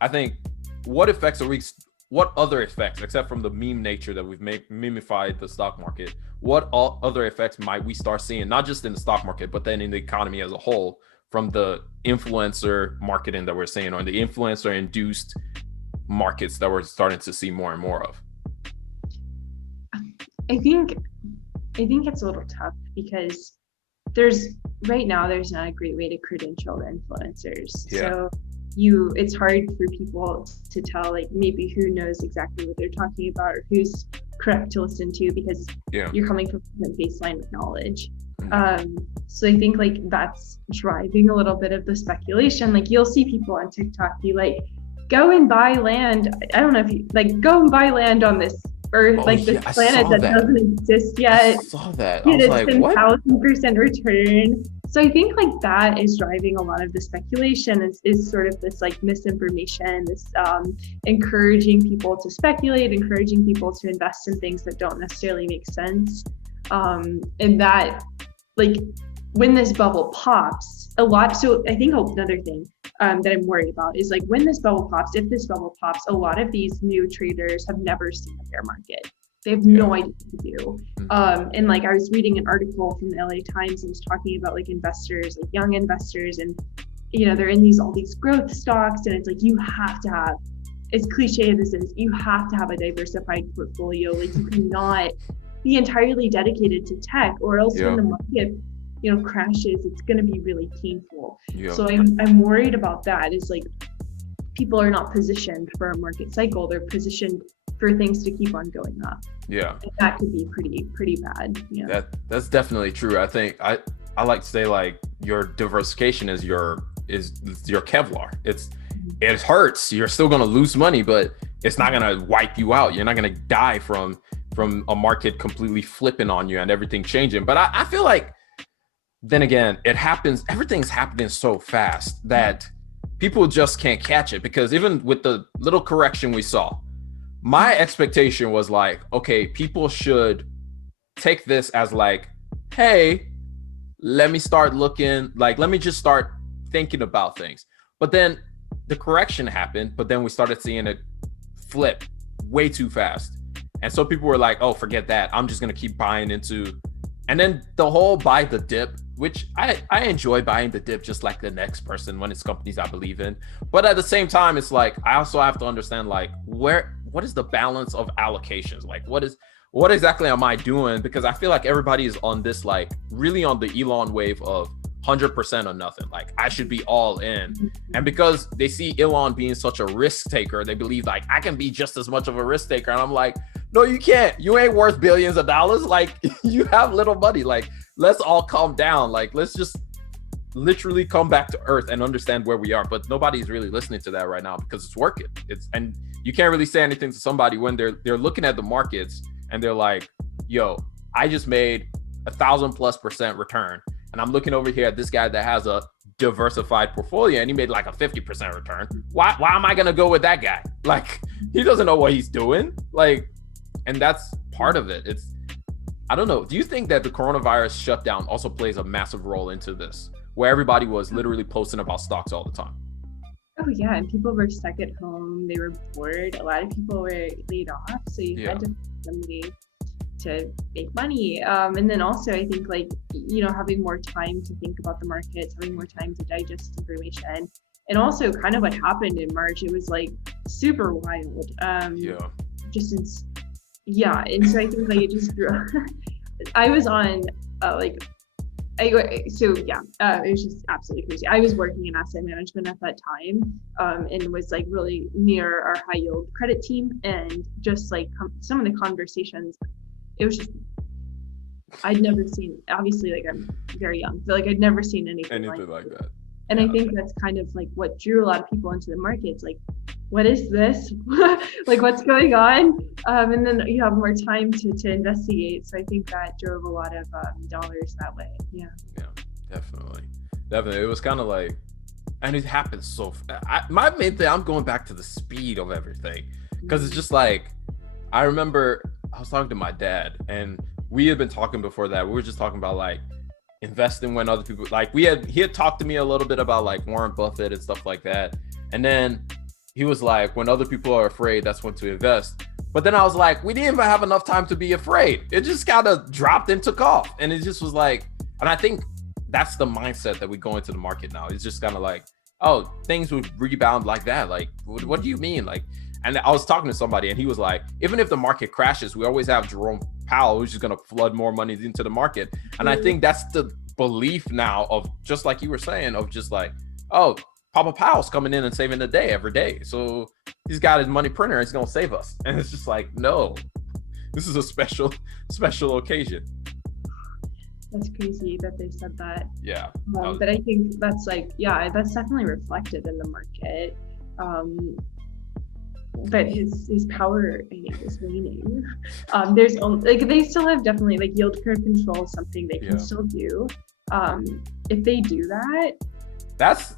I think what other effects, except from the meme nature that we've mimified the stock market, what all other effects might we start seeing, not just in the stock market, but then in the economy as a whole, from the influencer marketing that we're seeing, or the influencer induced markets that we're starting to see more and more of? I think it's a little tough because there's right now there's not a great way to credential the influencers. Yeah. So it's hard for people to tell like maybe who knows exactly what they're talking about or who's correct to listen to, because you're coming from a baseline of knowledge. So I think like that's driving a little bit of the speculation. Like you'll see people on TikTok be like, go and buy land. I don't know if you like go and buy land on this earth, this planet that doesn't exist yet. I saw that. I was like, what? 10,000% return. So I think like that is driving a lot of the speculation, is sort of this like misinformation, this encouraging people to speculate, encouraging people to invest in things that don't necessarily make sense. And that like when this bubble pops so I think another thing that I'm worried about is like when this bubble pops, if this bubble pops, a lot of these new traders have never seen a bear market. They have no idea what to do. And like I was reading an article from the LA Times and was talking about like investors, like young investors, and they're in all these growth stocks, and it's like you have to have, as cliche as this is, you have to have a diversified portfolio. Like you cannot be entirely dedicated to tech, or else when the market crashes, it's going to be really painful. So I'm worried about that. Is like people are not positioned for a market cycle, they're positioned for things to keep on going up. And that could be pretty bad. That's definitely true. I think I like to say like your diversification is your Kevlar. It hurts, you're still going to lose money, but it's not going to wipe you out. You're not going to die from a market completely flipping on you and everything changing. But I feel like then again, everything's happening so fast that people just can't catch it, because even with the little correction we saw, my expectation was like, okay, people should take this as like, hey, let me start looking, like, let me just start thinking about things. But then the correction happened, but then we started seeing it flip way too fast. And so people were like, oh, forget that. I'm just going to keep buying into, and then the whole buy the dip, which I enjoy buying the dip just like the next person when it's companies I believe in. But at the same time, it's like, I also have to understand like what is the balance of allocations? Like what exactly am I doing? Because I feel like everybody is on this, like really on the Elon wave of 100% or nothing. Like I should be all in. And because they see Elon being such a risk taker, they believe like I can be just as much of a risk taker. And I'm like, no, you can't. You ain't worth billions of dollars. Like you have little money. Like let's all calm down. Like let's just literally come back to earth and understand where we are. But nobody's really listening to that right now because it's working. And you can't really say anything to somebody when they're looking at the markets and they're like, yo, I just made 1,000+% return. And I'm looking over here at this guy that has a diversified portfolio and he made like a 50% return. Why am I going to go with that guy? Like, he doesn't know what he's doing. Like, and that's part of it. I don't know. Do you think that the coronavirus shutdown also plays a massive role into this, where everybody was literally posting about stocks all the time? Oh yeah, and people were stuck at home. They were bored. A lot of people were laid off, so you had to find somebody to make money. And then also, I think like having more time to think about the markets, having more time to digest information, and also kind of what happened in March. It was like super wild. And so I think like it just grew. I was on it was just absolutely crazy. I was working in asset management at that time, and was like really near our high yield credit team, and just like some of the conversations, it was just, I'd never seen, obviously like I'm very young, but like I'd never seen anything like that. And I think that's kind of like what drew a lot of people into the markets. Like, what is this? Like, what's going on? And then you have more time to investigate. So I think that drove a lot of dollars that way. Yeah, definitely. It was kind of like, and it happens so fast. My main thing, I'm going back to the speed of everything, because it's just like, I remember I was talking to my dad, and we had been talking before that. We were just talking about like investing when other people, like he had talked to me a little bit about like Warren Buffett and stuff like that. And then he was like, when other people are afraid, that's when to invest. But then I was like, we didn't even have enough time to be afraid. It just kind of dropped and took off. And it just was like, and I think that's the mindset that we go into the market now. It's just kind of like, oh, things would rebound like that. Like, what do you mean? Like, and I was talking to somebody and he was like, even if the market crashes, we always have Jerome Powell, who's just going to flood more money into the market. And I think that's the belief now of, just like you were saying, of just like, oh, Papa Powell's coming in and saving the day every day. So he's got his money printer, he's going to save us. And it's just like, no, this is a special occasion. That's crazy that they said that. Yeah. But I think that's like, yeah, that's definitely reflected in the market. But his power, I think, is waning. There's only, like, they still have definitely, like, yield curve control is something they can still do. If they do that, that's